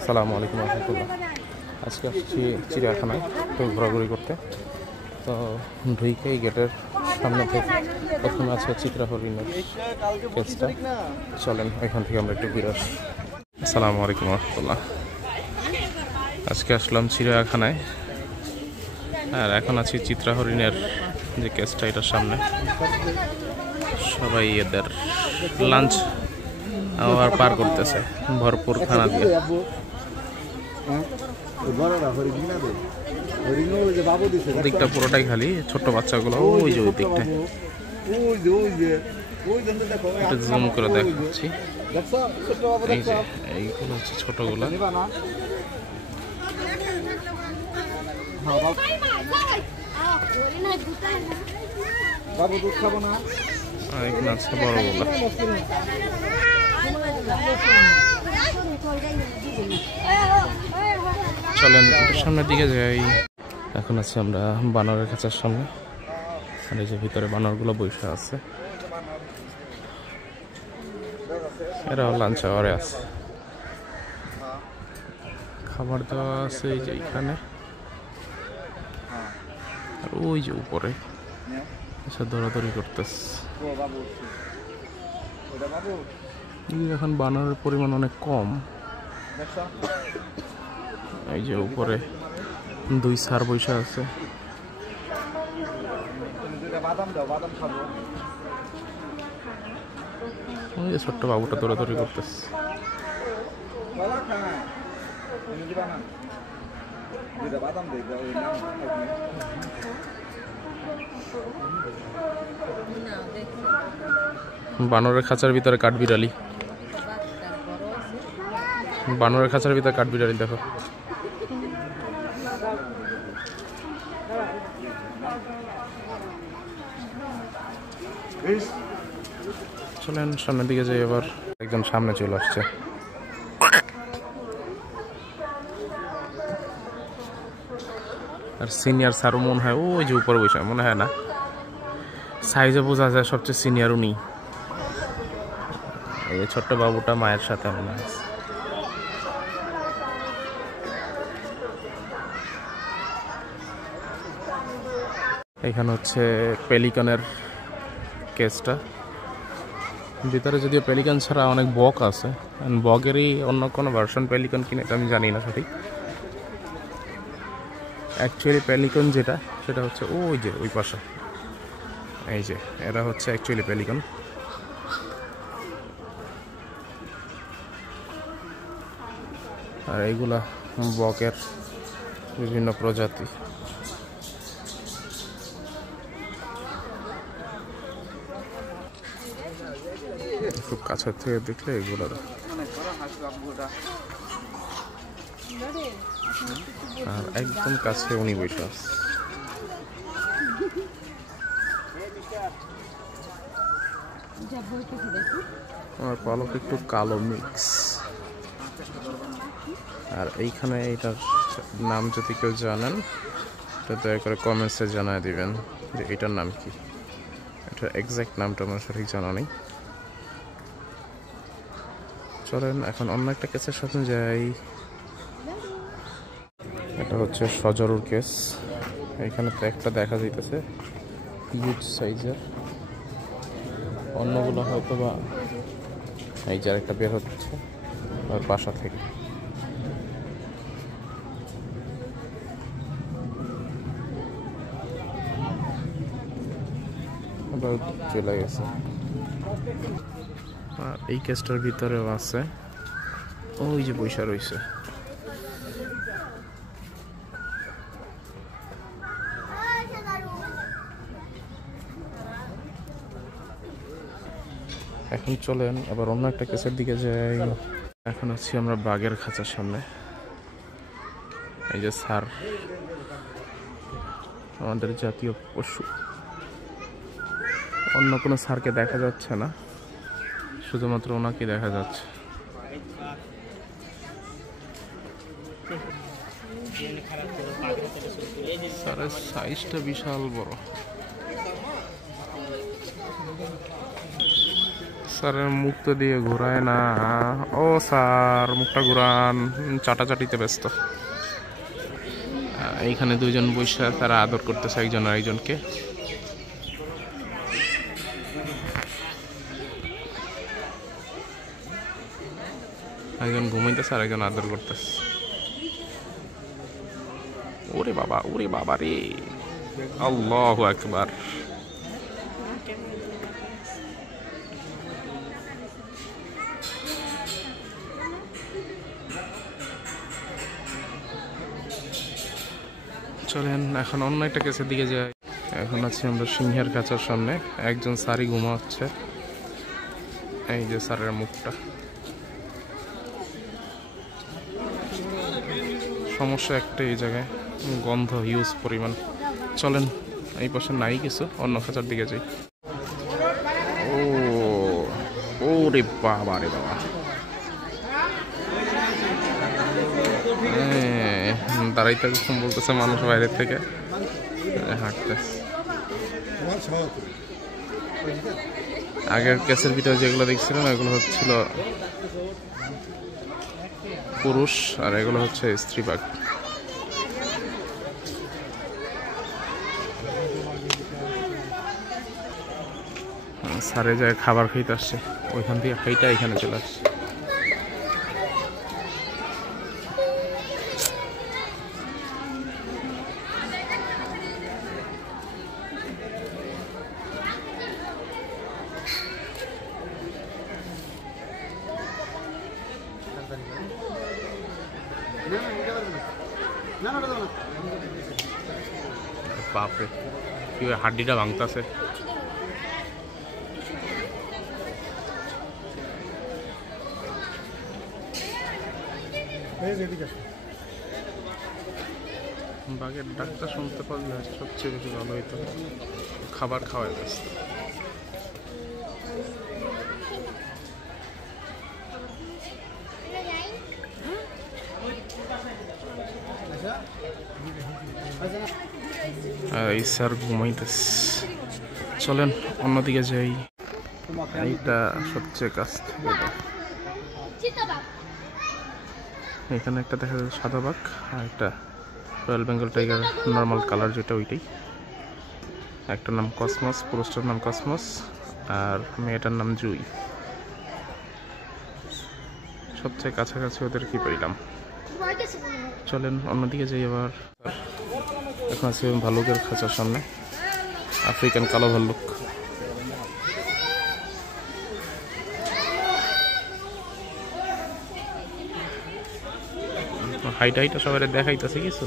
আসসালামু আলাইকুম রহমতুল্লাহ। আজকে আসছি চিড়িয়াখানায় তো ঘোরাঘুরি করতে। তো ঢুইকেই গেটের সামনে থেকে প্রথমে আছে চিত্রা হরিণের কেসটা। চলেন এখান থেকে আমরা একটু ঘুরে আসি। আসসালামু আলাইকুম রহমতুল্লাহ। আজকে আসলাম চিড়িয়াখানায় আর এখন আছি চিত্রা হরিণের যে কেসটা, এটার সামনে। সবাই এদের লাঞ্চ আবার পার করতেছে ভরপুর খানা দিয়ে। দিকটা পুরোটাই খালি, ছোট্ট বাচ্চাগুলো ওই যে ওই দিকটা জুম করে দেখাচ্ছি। এই যে এইগুলো হচ্ছে ছোটগুলো। আর এখানে আছে বড়গুলো। চলেন সামনের দিকে যাই। এখন আছি আমরা বানরের খাঁচার সামনে। আর এই যে ভিতরে বানরগুলো বসে আছে, এরাও লাঞ্চ আওয়ারে আছে। খাবার দেওয়া আছে এই যে এইখানে, আর ওই যে উপরে এসে দৌড়াদৌড়ি করতেছে। এখন বানরের পরিমাণ অনেক কম। এই যে উপরে দুই সার বৈশা আছে। ওই যে ছোট্ট বাবুটা দৌড়াদৌড়ি করতেছে। বানরের খাঁচার ভিতরে কাঠবিড়ালি, বানরের খাঁচার ভিতরে কাঠবিড়ালি দেখো। চলেন সামনের দিকে যাই। এবার একজন সামনে চলে আসছে। আর সিনিয়র স্যারও মনে হয় ওই যে উপরে বসে, মনে হয় না, সাইজে বোঝা যায় সবচেয়ে সিনিয়র উনি। এই যে ছোট্ট বাবুটা মায়ের সাথে মনে হয়। এখানে হচ্ছে পেলিকনের কেসটা। ভিতরে যদিও পেলিকন ছাড়া অনেক বক আছে, বকেরই অন্য কোনো ভার্সন পেলিকন কিনে এটা আমি জানি না সঠিক। অ্যাকচুয়ালি পেলিকন যেটা, সেটা হচ্ছে ওই যে ওই পাশে। এই যে এরা হচ্ছে অ্যাকচুয়ালি পেলিকন। আর এইগুলা বকের বিভিন্ন প্রজাতি। খুব কাছের থেকে দেখলে এগুলো আর একদম কাছে উনি বসে আছে। আমার পালক একটু কালো মিক্স। আর এইখানে এটার নাম যদি কেউ জানেন তো দয়া করে কমেন্টসে জানায় দিবেন যে এটার নাম কি। এটার এক্সাক্ট নামটা আমার সঠিক জানা নেই। চলেন এখন অন্য একটা কেসের সাথে যাই। এটা হচ্ছে সজরুর কেস। এখানে তো একটা দেখা যাইতেছে হিউজ সাইজের, অন্যগুলো হয়তো বা এই যে একটা বের হচ্ছে আর বাসা থেকে। চলে গেছে। আর এই কেসটার ভিতরেও আছে, ওই যে বৈশা রয়েছে। এখন চলেন আবার অন্য একটা কেসের দিকে যাই। এখন আছি আমরা বাঘের খাঁচার সামনে। এই যে স্যার, আমাদের জাতীয় পশু। অন্য কোনো স্যারকে দেখা যাচ্ছে না, শুধুমাত্র ওনাকে দেখা যাচ্ছে। স্যারের সাইজটা বিশাল বড়। স্যারের মুখ তো দিয়ে ঘুরায় না। ও স্যার মুখটা ঘুরান, চাটাচাটিতে ব্যস্ত। এইখানে দুইজন বৈশা তারা আদর করতেছে একজন আর একজনকে। একজন ঘুমাইতেছে আর একজন আদর করতেছে। ওরে বাবা রে, আল্লাহু আকবার। চলেন এখন অন্য একটা কেসের দিকে যাই। এখন আছি আমরা সিংহের কাছার সামনে। একজন স্যারই ঘুমাচ্ছে, এই যে স্যারের মুখটা। সমস্যা একটা, এই জায়গায় গন্ধ হিউজ পরিমাণ। চলেন এই পাশে নাই কিছু, অন্য খাঁচার দিকে যাই। ও রে বাবা রে বাবা, দাঁড়াইতে বলতেছে মানুষ বাইরের থেকে হাঁটতেছে। আগের কেসের ভিতরে যেগুলো দেখছিলাম এগুলো হচ্ছিল পুরুষ আর এগুলো হচ্ছে স্ত্রী বাঘ। সারে যায় খাবার খাইতে আসছে, ওইখান থেকে খাইটা এখানে চলে আসছে। বাপরে কি হাড্ডিটা ভাঙতেছে। বাঘের ডাক্তার শুনতে পারলে সবচেয়ে বেশি ভালো হইতো। খাবার খাওয়াই ব্যস্ত। এই স্যার ঘুমাইতেছে। চলেন অন্যদিকে যাই। এইটা সবচেয়ে কাছ থেকে এখানে একটা দেখা যাচ্ছে সাদা বাঘ আর একটা royal Bengal tiger normal colour যেটা ওইটাই। একটার নাম কসমস, পুরুষটার নাম কসমস আর মেয়েটার নাম জুই। সবচেয়ে কাছাকাছি ওদের কি পাইলাম। চলেন অন্যদিকে যাই আবার। এখন আছে ভালুকের খাঁচার সামনে, আফ্রিকান কালো ভাল্লুক। হাইটা সবাই দেখাইতেছে কিছু।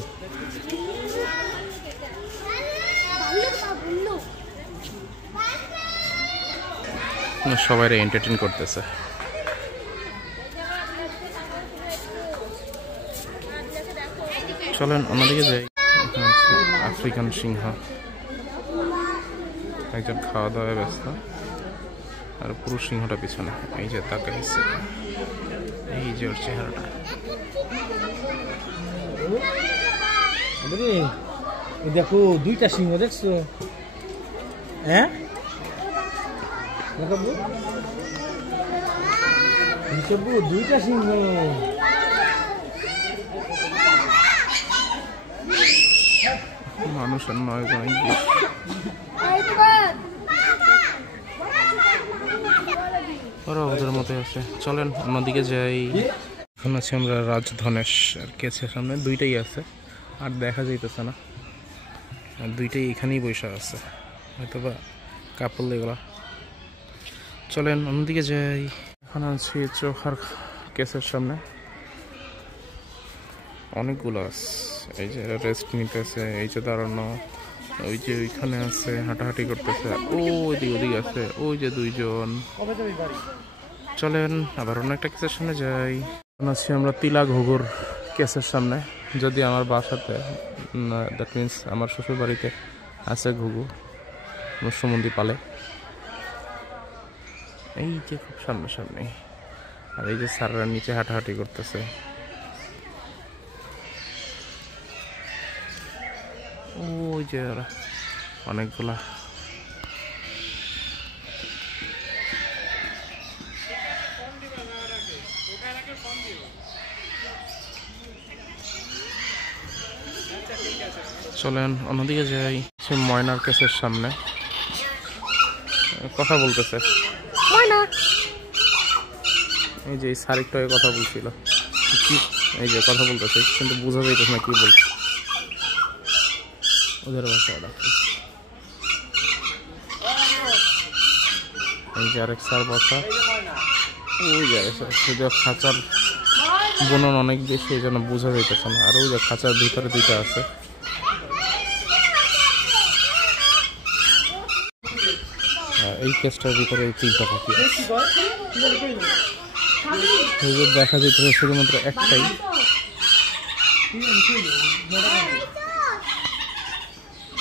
সবাই এন্টারটেইন করতেছে। চলেন অন্যদিকে যাই। আফ্রিকান সিংহ, একজন খাওয়া দাওয়ায় ব্যস্ত আর পুরুষ সিংহটা পিছনে। এই যে তাকাইছে, এই যে ওর চেহারাটা। দেখো দুইটা সিংহ দেখছো? হ্যাঁ দুইটা সিংহ। মানুষের নয় গুণ ওরা ওদের মতো আছে। চলেন অন্যদিকে যাই। এখন আছি আমরা রাজধনেশ আর কেসের সামনে। দুইটাই আছে আর দেখা যাইতেছে না, আর দুইটাই এখানেই বসে আছে, হয়তো বা কাপড় এগুলা। চলেন অন্যদিকে যাই। এখন আছি চোখার কেসের সামনে, অনেকগুলো আছে। এই যে রেস্ট নিতেছে, এই যে দাঁড়ানো, ওই যে ওইখানে আছে হাঁটাহাঁটি করতেছে, ওদিকে আছে ওই যে দুইজন। চলেন আবার অন্য একটা কেসের সামনে যাই। এখন আছি আমরা তিলা ঘুঘুর কেসের সামনে। যদি আমার বাসাতে, দ্যাট মিনস আমার শ্বশুর বাড়িতে আছে ঘুঘু, আমার সম্বন্ধী পালে। এই যে খুব সামনে, আর এই যে স্যাররা নিচে হাঁটাহাঁটি করতেছে। ওই যে ওরা অনেকগুলা। চলেন অন্যদিকে যাই। সে ময়নার কেসের সামনে কথা বলতেছে ময়না। এই যে সারিকটা কথা বলছিল, এই যে কথা বলতেছে কিন্তু বোঝা যাইতেছে না কি বলছে ওদের ভাষাটা। এই যে আরেক স্যার বসা, ওই যে খাঁচার বুনন অনেক বেশি, এই জন্য বোঝা যাইতেছে না। আর ওই যে খাঁচার ভিতরে দুইটা আছে। এই কেসটার ভিতরে এই তিনটা পাখি এই যে দেখা যেতেছে শুধুমাত্র একটাই।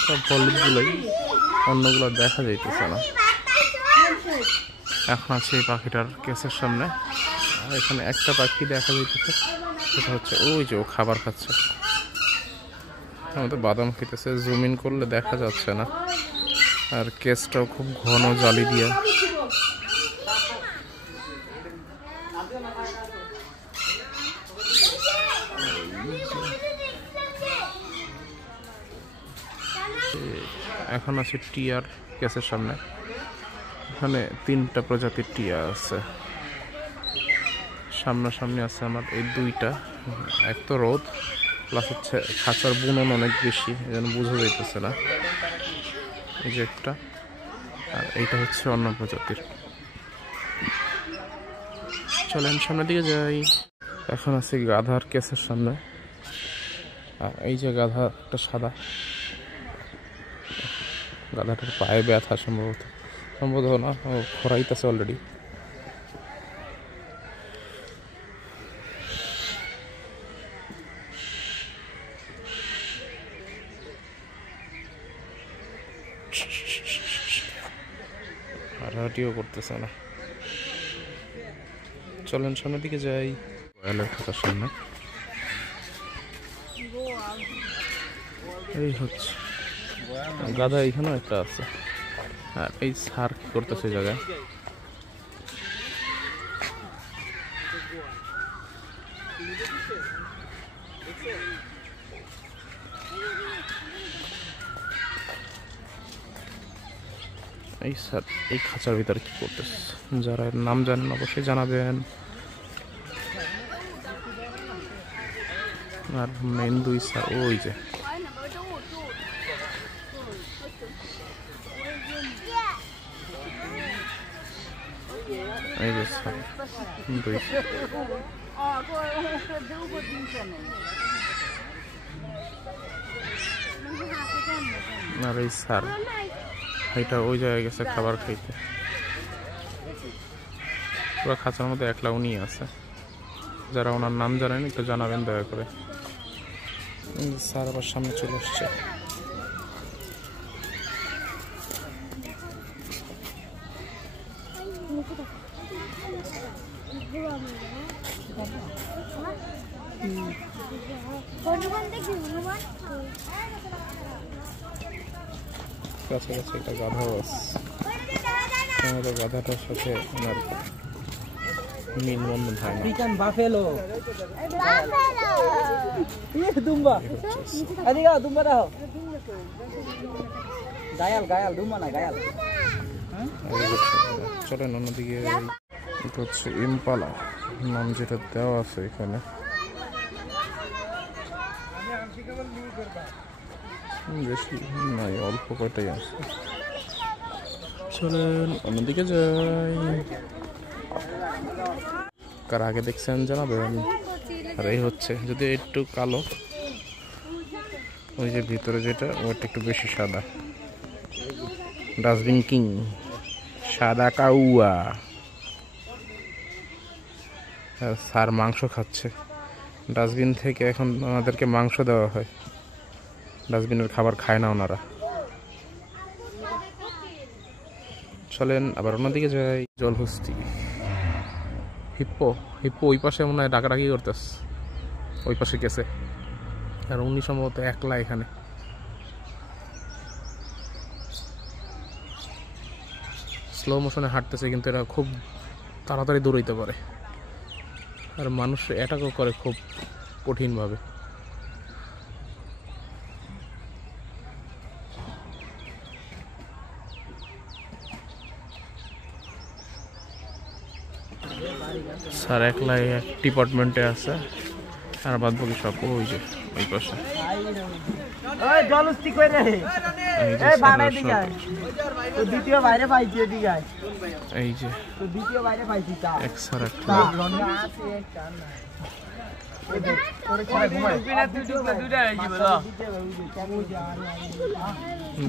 সব বলগুলোই, অন্যগুলো দেখা যাইতেছে না। এখন আছে এই পাখিটার কেসের সামনে। আর এখানে একটা পাখি দেখা যাইতেছে, সেটা হচ্ছে ওই যে ও খাবার খাচ্ছে। আমাদের বাদাম খেতেছে, জুম ইন করলে দেখা যাচ্ছে না। আর কেসটাও খুব ঘন জালি দিয়া। এখন আছে টিয়ার কেসের সামনে। এখানে তিনটা প্রজাতির টিয়া আছে। সামনাসামনি আছে আমার এই দুইটা। এক তো রোদ, প্লাস হচ্ছে খাঁচার বুনন অনেক বেশি, এজন্য বোঝা যাইতেছে না। এই যে একটা, আর এইটা হচ্ছে অন্য প্রজাতির। চলেন সামনের দিকে যাই। এখন আছে গাধার কেসের সামনে। আর এই যে গাধা একটা সাদা, গাধাটার পায়ে ব্যথা সম্ভবত না, ও খরাইতেছে অলরেডি। হাঁটাহাঁটিও করতেছে না। চলেন সামনের দিকে যাই। গোয়ালের খাতার সামনে এই হচ্ছে গাধা, এইখানেও একটা আছে। আর এই সার কি করতেছে জায়গায়। এই স্যার এই খাঁচার ভিতরে কি করতেছে, যারা নাম জানেন অবশ্যই জানাবেন। আর মেন দুই স্যার ওই যে এই যে স্যার দুই। আর এই স্যার এটা ওই জায়গায় গেছে খাবার খাইতে। পুরো খাঁচার মধ্যে একলা উনি আছে। যারা ওনার নাম জানেন একটু জানাবেন দয়া করে। স্যার আবার সামনে চলে আসছে। কাছে কাছে একটা গাধাও আছে। আমাদের গাধাটার সাথে ওনার মিলবন্ধন হয় না। বাফেলো দুম্বা, এদিকে আও, দুম্বা দাও। গায়াল গায়াল, দুম্বা না গায়াল। চলেন অন্যদিকে। এটা হচ্ছে ইম্পালা নাম যেটা দেওয়া আছে এখানে। বেশি নাই, অল্প কয়টাই আছে। চলেন অন্যদিকে যাই। কার আগে দেখছেন জানাবেন। আর এই হচ্ছে যদি একটু কালো, ওই যে ভিতরে যেটা ওটা একটু বেশি সাদা। ডাস্টবিন কিং সাদা কাউয়া। স্যার মাংস খাচ্ছে ডাস্টবিন থেকে। এখন আমাদেরকে মাংস দেওয়া হয়, ডাস্টবিনের খাবার খায় না ওনারা। চলেন আবার অন্যদিকে যাই। জলহস্তি হিপ্পো, হিপ্পো ওই পাশে মনে হয় ডাকাডাকি করতেছে, ওই পাশে গেছে। আর উনি সম্ভবত একলা এখানে। স্লো মোশনে হাঁটতেছে, কিন্তু এরা খুব তাড়াতাড়ি দৌড়াইতে পারে। আর মানুষ অ্যাটাকও করে খুব কঠিনভাবে। স্যার একলাই এক ডিপার্টমেন্টে আছে, আর বাদ বাকি সব ওই যে ওই পাশে। এই যে এক স্যার একটা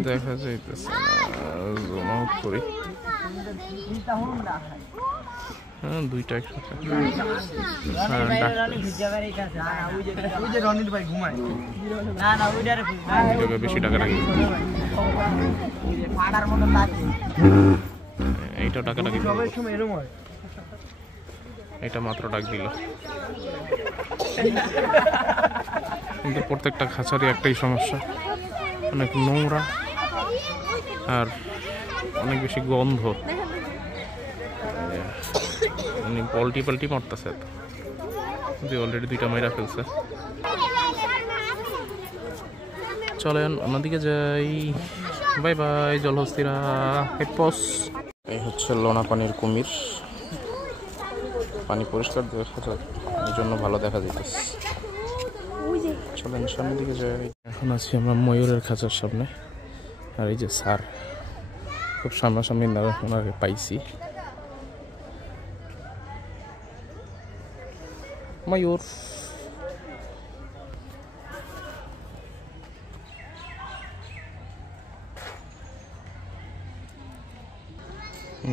দেখা যাইতেছে না করি। হ্যাঁ, দুইটা একসাথে বেশি টাকা রাখি। এইটা টাকা রাখি, এটা মাত্র ডাক দিল। কিন্তু প্রত্যেকটা খাঁচারই একটাই সমস্যা, অনেক নোংরা আর অনেক বেশি গন্ধ। পাল্টি পাল্টি মারতেছে, অলরেডি দুইটা মাইরা ফেলছে। চলেন অন্যদিকে যাই। বাই বাই জলহস্তিরা। এই হচ্ছে লোনা পানির কুমির, পানি পরিষ্কার দেখা যায়, এই জন্য ভালো দেখা যাইতেছে। চলেন সামনের দিকে যাই। এখন আছি আমরা ময়ূরের খাঁচার সামনে, আর এই যে স্যার খুব সামনাসামনি ওনাকে পাইছি। ময়ূর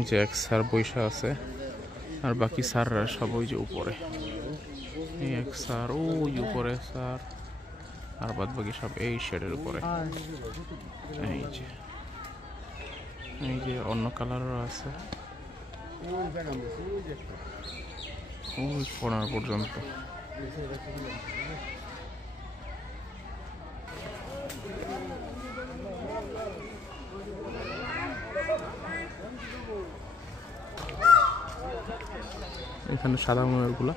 যে এক স্যার বৈশা আছে, আর বাকি স্যাররা সব ওই যে উপরে। এই এক স্যার ওই উপরে স্যার, আর বাদ বাকি সব এই শেডের উপরে। এই যে অন্য কালারও আছে ওই কর্নার পর্যন্ত। এখানে সাদা ময়ূরগুলা,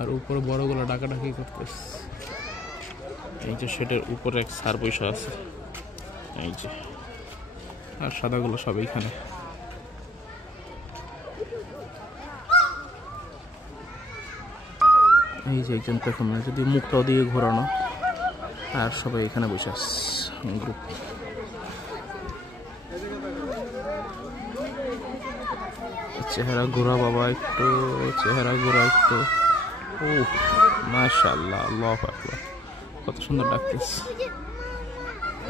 আর উপরে বড়গুলো ডাকাডাকি করতেছে। এই যে শেডের উপরে এক স্যার বৈশা আছে, এই যে, আর সাদাগুলো সব এইখানে। এই যে একজন পেখম, যদি মুখটাও দিয়ে ঘোরানো, আর সবাই এখানে বসে আছে গ্রুপ। চেহারা ঘোরা বাবা, একটু চেহারা ঘোরা একটু। ও মাশাআল্লাহ, আল্লাহু আকবার, কত সুন্দর ডাকতেছে।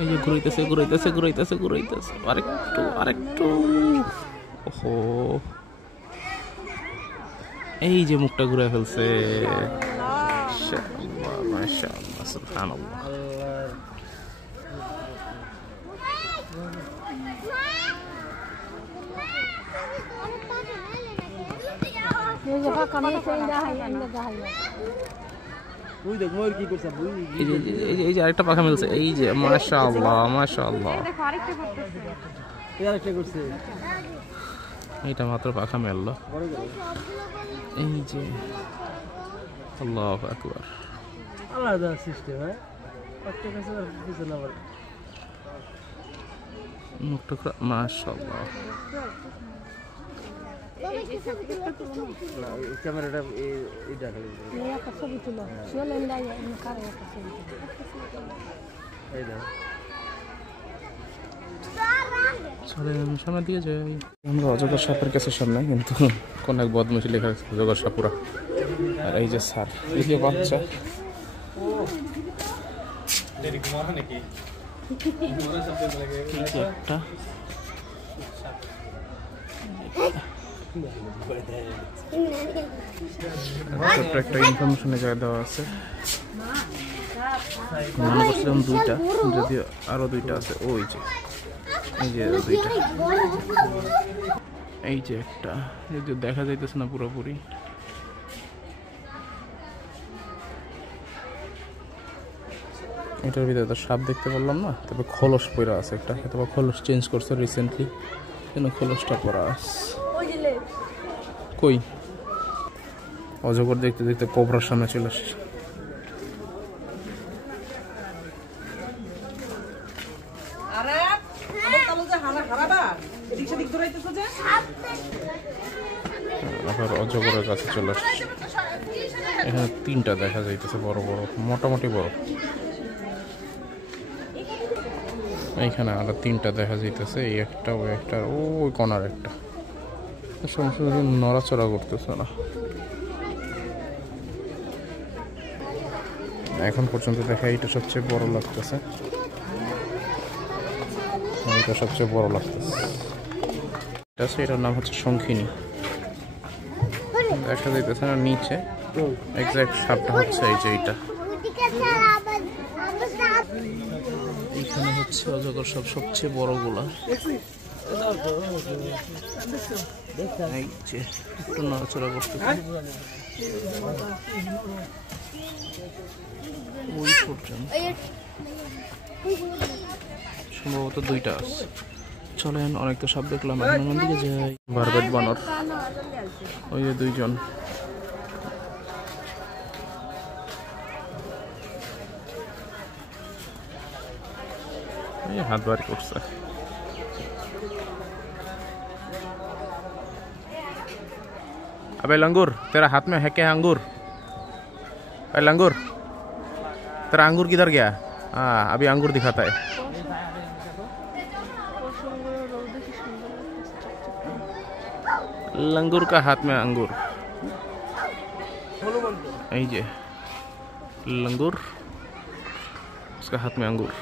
এই যে ঘুরাইতেছে ঘুরাইতেছে ঘুরাইতেছে ঘুরাইতেছে, আরেকটু আরেকটু। ওহো, এই যে মুখটা ঘুরে ফেলছে। মাশাআল্লাহ মাশাআল্লাহ, সুবহানাল্লাহ। এই যে আরেকটা পাখা মিলছে, এই যে মাশাআল্লাহ মাশাআল্লাহ, এইটা মাত্র পাখা মেললো। এই যে আল্লাহু আকবার, আলাদা সিস্টেম। হ্যাঁ, একটা কাছে কিছু না বলে মুখটা মাশাআল্লাহ। ক্যামেরাটা এইটা খালি একটা ছবি তুলো, চলেন যাই কারে একটা ছবি এই দাও। চলেন সামনের দিকে যাই। আমরা অজগর সাপের কাছে সামনে, কিন্তু কোন এক বদমাশি লেখা আছে অজগর সাপুরা। আর এই যে স্যার, এই যে বাচ্চা, একটা একটা ইনফরমেশনে জায়গা দেওয়া আছে। মনে করছিলাম দুইটা, যদিও আরো দুইটা আছে। ওই যে এই যে দুইটা, এই যে একটা, এই যে দেখা যাইতেছে না পুরোপুরি। এটার ভিতরে তো সাপ দেখতে পারলাম না, তবে খোলস পরা আছে একটা, অথবা খোলস চেঞ্জ করছে রিসেন্টলি, কিন্তু খোলসটা পরা আছে। কই অজগর দেখতে দেখতে কোবরার সামনে চলে আসছে। আবার অজগরের কাছে চলে আসছে। এখানে তিনটা দেখা যাইতেছে বড় বড়, মোটামুটি বড়। এইখানে আরো তিনটা দেখা যাইতেছে, এই একটা, ওই একটা, ওই কর্নার একটা। সমস্যা নড়াচড়া করতেছে না। এখন পর্যন্ত দেখা এইটা সবচেয়ে বড় লাগতেছে, এটা সবচেয়ে বড় লাগতেছে। এটার নাম হচ্ছে শঙ্খিনী। দেখা যাইতেছে না নিচে, এক্সাক্ট সাপটা হচ্ছে এই যে এইটা। এখানে হচ্ছে অজগর সব সবচেয়ে বড় গুলা। এই যে একটু নড়াচড়া করতেছে, ওই পর্যন্ত সম্ভবত দুইটা আছে। চলেন, অনেক তো সাপ দেখলাম, এখন আমার দিকে যাই। বারবেট বানর, ওই যে দুইজন। এই হাত বার করছে। अबे लंगूर, तेरा हाथ में है क्या अंगूर? अरे लंगूर, तेरा अंगूर किधर गया? हाँ, अभी अंगूर दिखाता है। लंगूर का हाथ में अंगूर, এই যে लंगूर, उसका हाथ में अंगूर।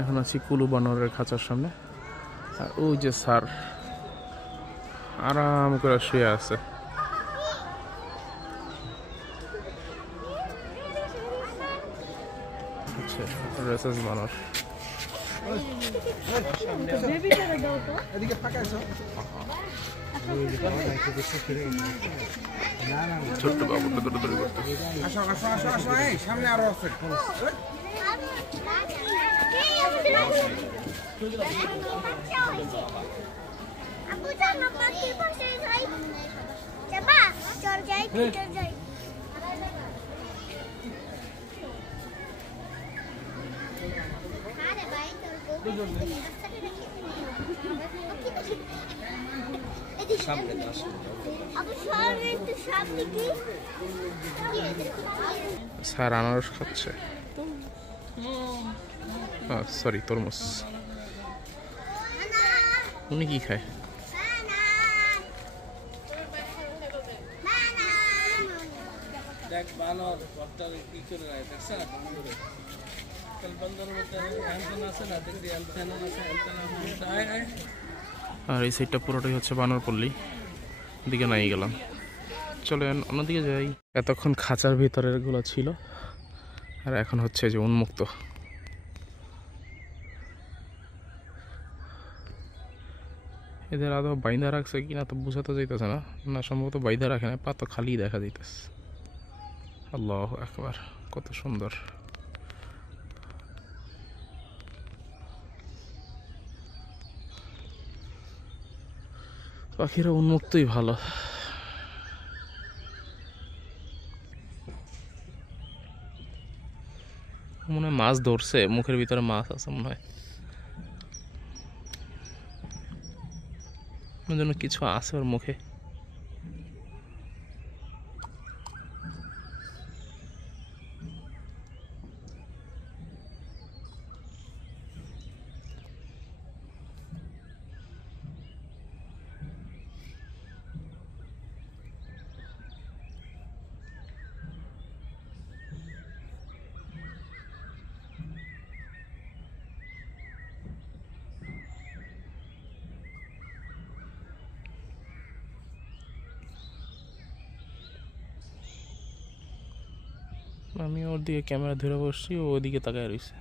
এখন আছি কুলু বানরের খাঁচার সামনে, আর ওই যে স্যার আরাম করে শুয়ে আছে। রেসাস বানর। ছোট্ট বাবুটা দৌড়াদৌড়ি করতে। সামনে আরো আছে। স্যার আনারস খাচ্ছে, সরি তরমুজ। উনি কি খায়? আর এই সাইডটা পুরোটাই হচ্ছে বানরপল্লী, দিকে নাই গেলাম। চলেন অন্যদিকে যাই। এতক্ষণ খাঁচার ভিতরের গুলো ছিল, আর এখন হচ্ছে যে উন্মুক্ত। এদের আদৌ বাইন্ধা রাখছে কিনা তো বোঝাতে যাইতেছে না, না সম্ভবত বাইন্ধা রাখে না, পা তো খালি দেখা যাইতেছে। আল্লাহু আকবার, কত সুন্দর। পাখিরা উন্মুক্তই ভালো। মনে হয় মাছ ধরছে, মুখের ভিতরে মাছ আছে মনে হয়, জন্য কিছু আছে ওর মুখে। আমি ওর দিকে ক্যামেরা ধরে বসছি, ও ওদিকে তাকায় রয়েছে।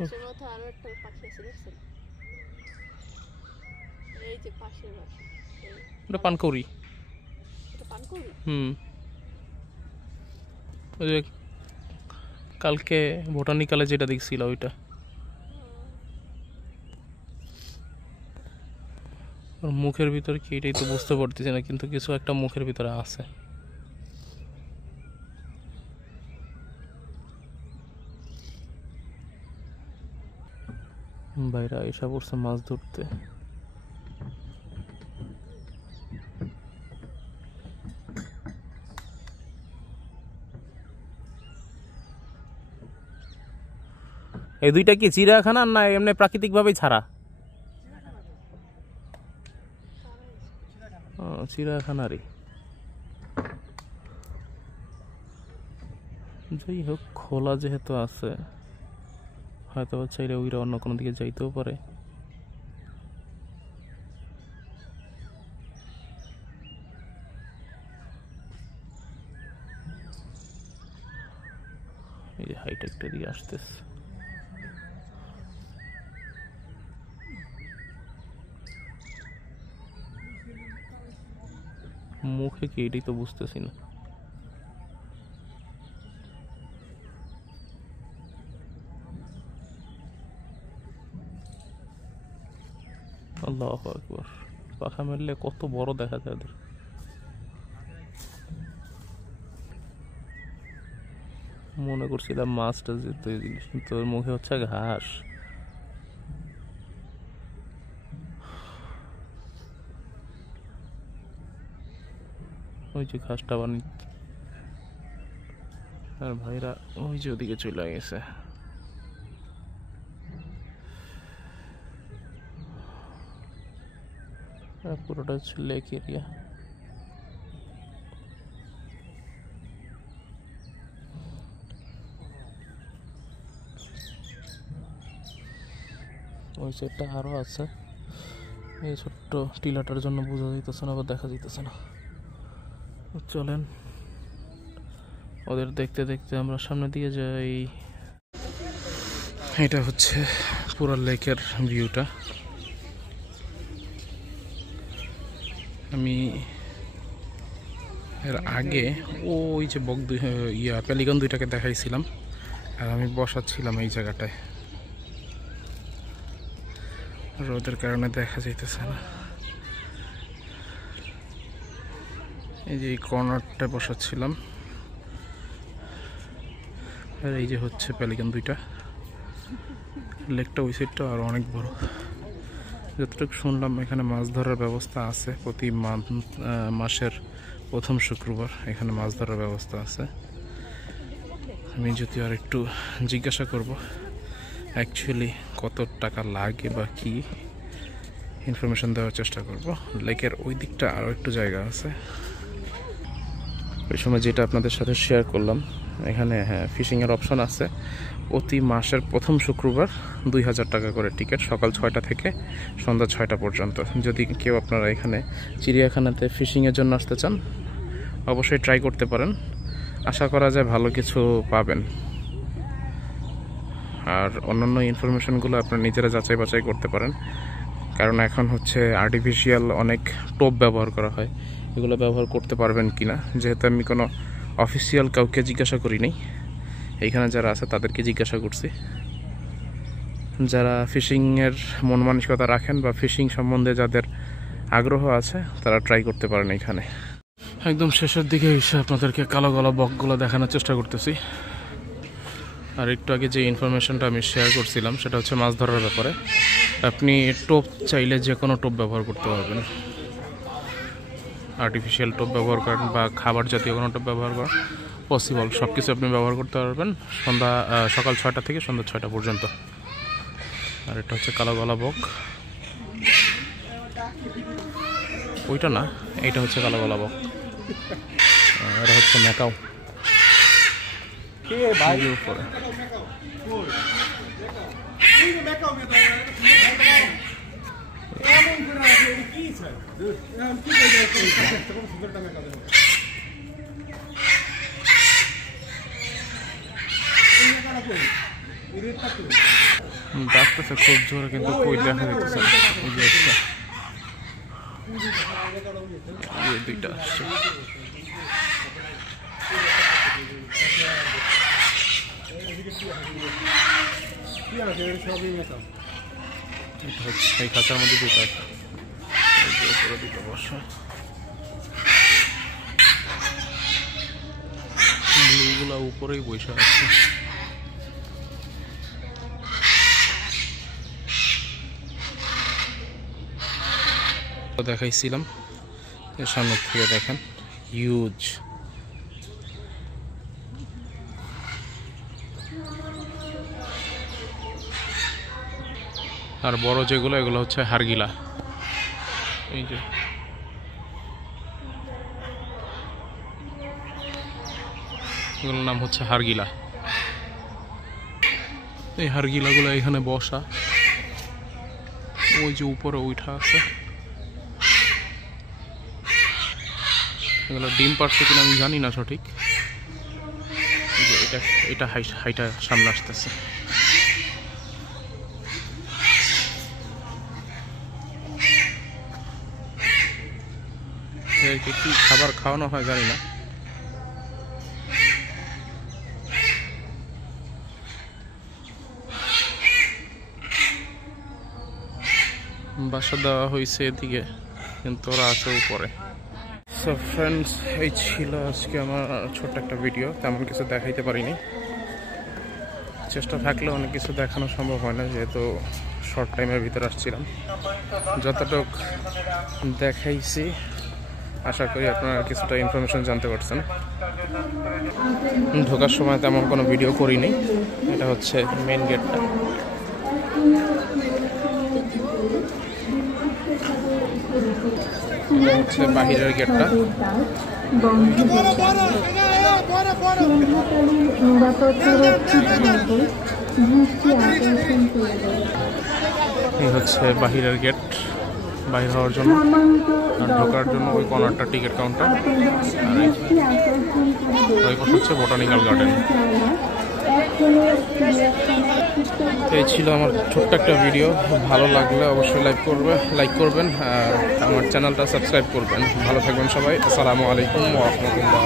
ঘাসের মতো আরো একটা পাখি আছে দেখছেন? এই যে পাশের বাসা। এটা পানকৌড়ি। এটা পানকৌড়ি? ওই যে কালকে বোটানিক্যালে যেটা দেখছিল ওইটা। ওর মুখের ভিতর কি এটাই তো বুঝতে পারতেছি না, কিন্তু কিছু একটা মুখের ভিতরে আছে। বাইরে এসে পড়ছে মাছ ধরতে। এই দুইটা কি চিড়িয়াখানা না এমনি প্রাকৃতিক ভাবেই ছাড়া? চিড়িয়াখানারই। যাই হোক, খোলা যেহেতু আছে হয়তো চাইলে ওইরা অন্য কোনো দিকে যাইতেও পারে। এই যে হাইটেকটা দিয়ে আসতেছে। মুখে কি এটাই তো বুঝতেছি না। আল্লাহু আকবার, পাখা মেললে কত বড় দেখা যায় ওদের। মনে করছিলাম মাছটা যেত, কিন্তু ওর মুখে হচ্ছে ঘাস। ওই যে ঘাসটা বানিয়ে, আর ভাইরা ওই যে ওদিকে চলে গেছে। পুরোটা হচ্ছে লেক এরিয়া। ওই সাইডটা আরো আছে, এই ছোট্ট টিলাটার জন্য বোঝা যাইতেছে না বা দেখা যাইতেছে না। চলেন ওদের দেখতে দেখতে আমরা সামনে দিয়ে যাই। এটা হচ্ছে পুরো লেকের ভিউটা। আমি এর আগে ওই যে পেলিকন দুইটাকে দেখাইছিলাম, আর আমি বসাচ্ছিলাম এই জায়গাটায়। রোদের কারণে দেখা যাইতেছে না। এই যে এই কর্নারটায় বসাচ্ছিলাম, আর এই যে হচ্ছে পেলিকন দুইটা। লেকটা ওই সাইডটা আর অনেক বড়। যতটুকু শুনলাম এখানে মাছ ধরার ব্যবস্থা আছে, প্রতি মাসের প্রথম শুক্রবার এখানে মাছ ধরার ব্যবস্থা আছে। আমি যদি আর একটু জিজ্ঞাসা করব অ্যাকচুয়ালি কত টাকা লাগে বা কি, ইনফরমেশন দেওয়ার চেষ্টা করব। লেকের ওই দিকটা আরও একটু জায়গা আছে, ওই সময় যেটা আপনাদের সাথে শেয়ার করলাম। এখানে হ্যাঁ ফিশিংয়ের অপশন আছে। প্রতি মাসের প্রথম শুক্রবার 2000 টাকা করে টিকিট, সকাল 6টা থেকে সন্ধ্যা 6টা পর্যন্ত। যদি কেউ আপনারা এখানে চিড়িয়াখানাতে ফিশিংয়ের জন্য আসতে চান অবশ্যই ট্রাই করতে পারেন। আশা করা যায় ভালো কিছু পাবেন। আর অন্যান্য ইনফরমেশনগুলো আপনারা নিজেরা যাচাই বাছাই করতে পারেন, কারণ এখন হচ্ছে আর্টিফিশিয়াল অনেক টোপ ব্যবহার করা হয়। এগুলো ব্যবহার করতে পারবেন কি না, যেহেতু আমি কোনো অফিসিয়াল কাউকে জিজ্ঞাসা করি নাই, এইখানে যারা আছে তাদেরকে জিজ্ঞাসা করছি। যারা ফিশিংয়ের মন মানসিকতা রাখেন বা ফিশিং সম্বন্ধে যাদের আগ্রহ আছে তারা ট্রাই করতে পারেন এখানে। একদম শেষের দিকে এসে আপনাদেরকে কালো গলা বকগুলো দেখানোর চেষ্টা করতেছি। আর একটু আগে যে ইনফরমেশনটা আমি শেয়ার করছিলাম সেটা হচ্ছে মাছ ধরার ব্যাপারে। আপনি টোপ চাইলে যে কোনো টোপ ব্যবহার করতে পারবেন, আর্টিফিশিয়াল টোপ ব্যবহার করেন বা খাবার জাতীয় কোনো টোপ ব্যবহার করেন, পসিবল সব কিছু আপনি ব্যবহার করতে পারবেন সকাল 6টা থেকে সন্ধ্যা 6টা পর্যন্ত। আর এটা হচ্ছে কালো গলা বক, ওইটা না, এইটা হচ্ছে কালো গলা বক। এটা হচ্ছে ম্যাকাও। উপরে ডাকতেছে খুব জোরে, কিন্তু কই দেখা যাচ্ছে না। এই যে একটা, এই দুইটা আসছে। এই খাঁচার মধ্যে দুটো আছে, এই যে উপরে দুটো বসা। ব্লুগুলা উপরেই বসে আছে। দেখাইছিলাম, সামনের থেকে দেখেন হিউজ। আর বড় যেগুলো এগুলো হচ্ছে হারগিলা। এই যে এগুলোর নাম হচ্ছে হারগিলা। এই হারগিলাগুলো এখানে বসা, ওই যে উপরে উঠা আছে। এগুলো ডিম পারছে কিনা আমি জানি না সঠিক। যে এটা হাইটা সামনে আসতেছে। এদেরকে কি খাবার খাওয়ানো হয় জানি না। বাসা দেওয়া হয়েছে এদিকে, কিন্তু ওরা আছে উপরে। সো ফ্রেন্ডস, এই ছিল আজকে আমার ছোট্ট একটা ভিডিও। তেমন কিছু দেখাইতে পারিনি, চেষ্টা থাকলে অনেক কিছু দেখানো সম্ভব হয় না, যেহেতু শর্ট টাইমের ভিতরে আসছিলাম। যতটুক দেখাইছি আশা করি আপনারা কিছুটা ইনফরমেশন জানতে পারছেন। ঢোকার সময় তেমন কোনো ভিডিও করিনি। এটা হচ্ছে মেন গেটটা। হচ্ছে বাহিরের গেটটা। এই হচ্ছে বাহিরের গেট, বাইরে হওয়ার জন্য। আর ঢোকার জন্য ওই কর্নারটা টিকিট কাউন্টার। আর এই পাশে হচ্ছে বোটানিক্যাল গার্ডেন। এই ছিল আমার ছোট্ট একটা ভিডিও। ভালো লাগলে অবশ্যই লাইক করবেন আর আমার চ্যানেলটা সাবস্ক্রাইব করবেন। ভালো থাকবেন সবাই। আসসালামু আলাইকুম ওয়া রাহমাতুল্লাহ।